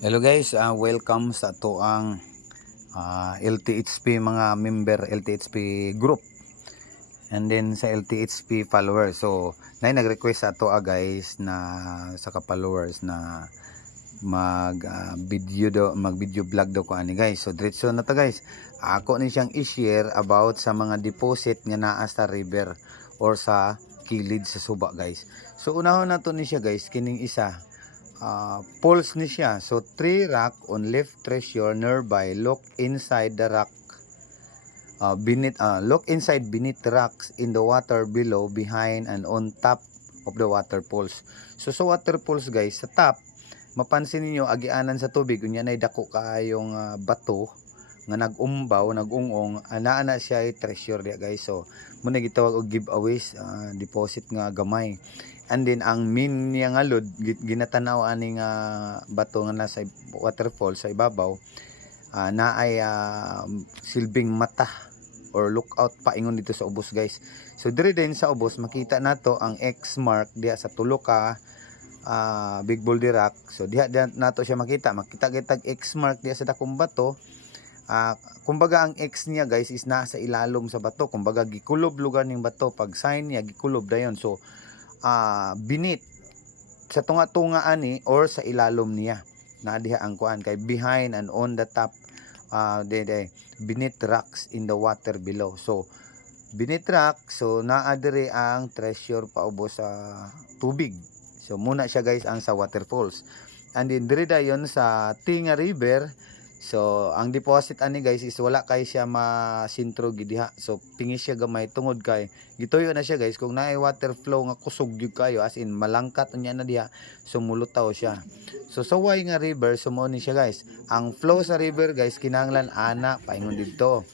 Hello guys, welcome sa to ang LTHP mga member LTHP group and then sa LTHP followers. So, nag-request sa to guys na sa ka-followers na mag video vlog daw ko ani guys. So, diretso na to guys. Ako ni siyang i-share about sa mga deposit nga naa sa river or sa kilid sa suba guys. So, unahon na to ni siya guys, kining isa pulse ni siya. So, 3 rock on left treasure nearby. Look inside the rock. Look inside beneath rocks in the water below, behind, and on top of the water pools. So, sa water pools guys, sa top, mapansin niyo agianan sa tubig, unya na dako kaayong bato nga nagumbaw, nagungong, ana na siya ay treasure dia guys. So, muna gitawag og giveaways, deposit nga gamay. And then ang mean niya nga lod ginatanaw ani nga bato nga nasa waterfall sa ibabaw, na ay silbing mata or lookout paingon dito sa ubos guys. So dire din sa ubos makita nato ang X mark diha sa tulo ka big boulder rock. So diha nato siya makita kitag X mark diha sa dakong bato. Kumbaga ang X niya guys is nasa ilalom sa bato, kumbaga gikulob lugar ning bato, pag sign niya gikulob dayon. So beneath sa tunga-tunga ani or sa ilalom niya na diha ang kuan kay behind and on the top, beneath rocks in the water below. So beneath rock, so naa dire ang treasure paubos sa tubig. So muna siya guys ang sa waterfalls, and then dire dayon sa Tinga River. So ang deposit ani guys is wala kay siya masintro gidiha. So pingis siya gamay tungod kay gituyo na siya guys kung naay water flow nga kusog gyud kayo, as in malangkat unya na diha, so mulutaw siya. So sa way nga river, so mo ni siya guys. Ang flow sa river guys kinahanglan ana paingon didto.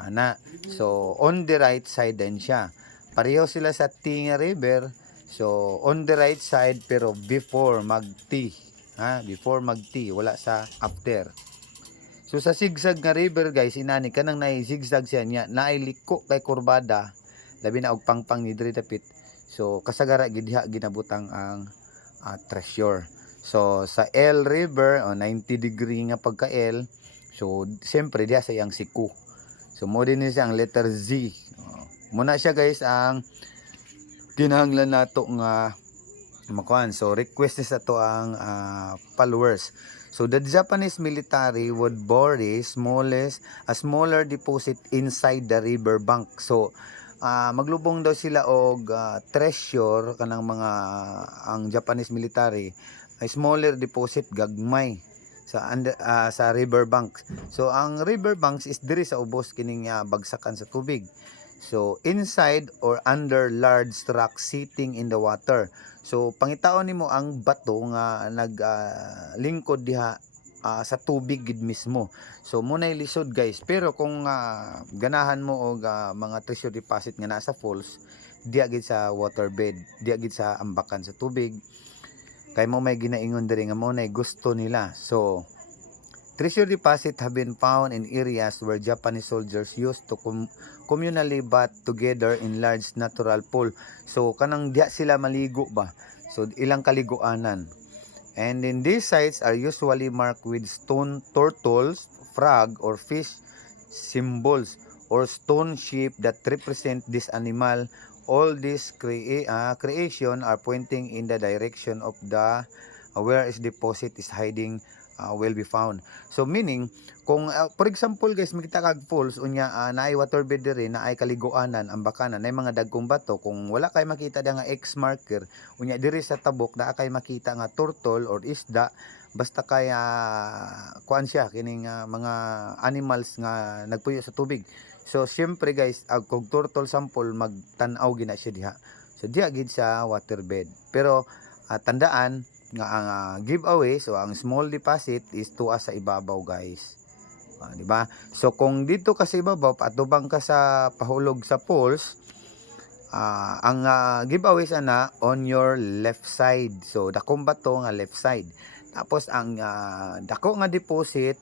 Ana. So on the right side din siya. Pareho sila sa Tinga River. So on the right side pero before mag-T. Before mag-T, wala sa after. So sa sigsag nga river guys, inani kanang nay zigzag siya niya, naay liko kay kurbada, labi na og pangpang ni diri dapit. So kasagara gid diha ginabutang ang treasure. So sa L River, 90 degree nga pagka L. So siyempre diha sa iyang siku. So mo din siya ang letter Z. Muna siya guys ang kinahanglan nato nga makuan. So request sa to ang followers. So the Japanese military would bury a smaller deposit inside the river bank. So maglubong daw sila og treasure kanang mga ang Japanese military ay smaller deposit gagmay sa river banks. So ang river banks is diri sa ubos kining bagsakan sa tubig. So inside or under large rock sitting in the water. So pangitaon nimo ang bato nga naglingkod diha sa tubig gid mismo. So munay lisod guys. Pero kung ganahan mo og mga treasure deposit nga nasa falls, diha gid sa waterbed, diha gid sa ambakan sa tubig. Kay mo may ginaingon diri nga mo nay gusto nila. So treasure deposit have been found in areas where Japanese soldiers used to communally bath together in large natural pool. So kanang diha sila maligo ba? So ilang kaliguanan. And in these sites are usually marked with stone turtles, frog or fish symbols or stone sheep that represent this animal. All these creation are pointing in the direction of the where is deposit is hiding will be found. So meaning kung for example guys makita kag falls unya naay waterbed diri, naay kaliguanan ang bakanan, naay mga dagkong bato, kung wala kay makita da nga X marker unya diri sa tabok naa kay makita nga turtle or isda, basta kay kuan siya kining mga animals nga nagpuyo sa tubig. So syempre guys kung turtle sample magtan-aw gina siya diha. So diha gid sa waterbed. Pero tandaan nga ang giveaway, so ang small deposit is tuwa sa ibabaw guys. Di ba? So kung dito ka sa ibabaw patubang ka sa pahulog sa poles, ang giveaway sana on your left side. So dakong bato nga left side. Tapos ang dako nga deposit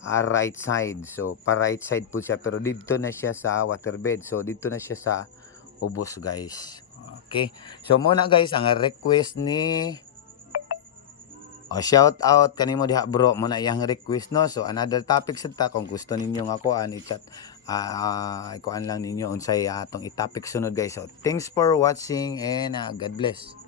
right side. So pa right side po siya pero dito na siya sa waterbed. So dito na siya sa ubos guys. Okay. So muna guys ang request ni shout out kanimo diha bro mo na iyang request no. So another topic sad ta kung gusto ninyo nga kuan i-chat kuan lang ninyo unsay atong i-topic sunod guys. So thanks for watching and God bless.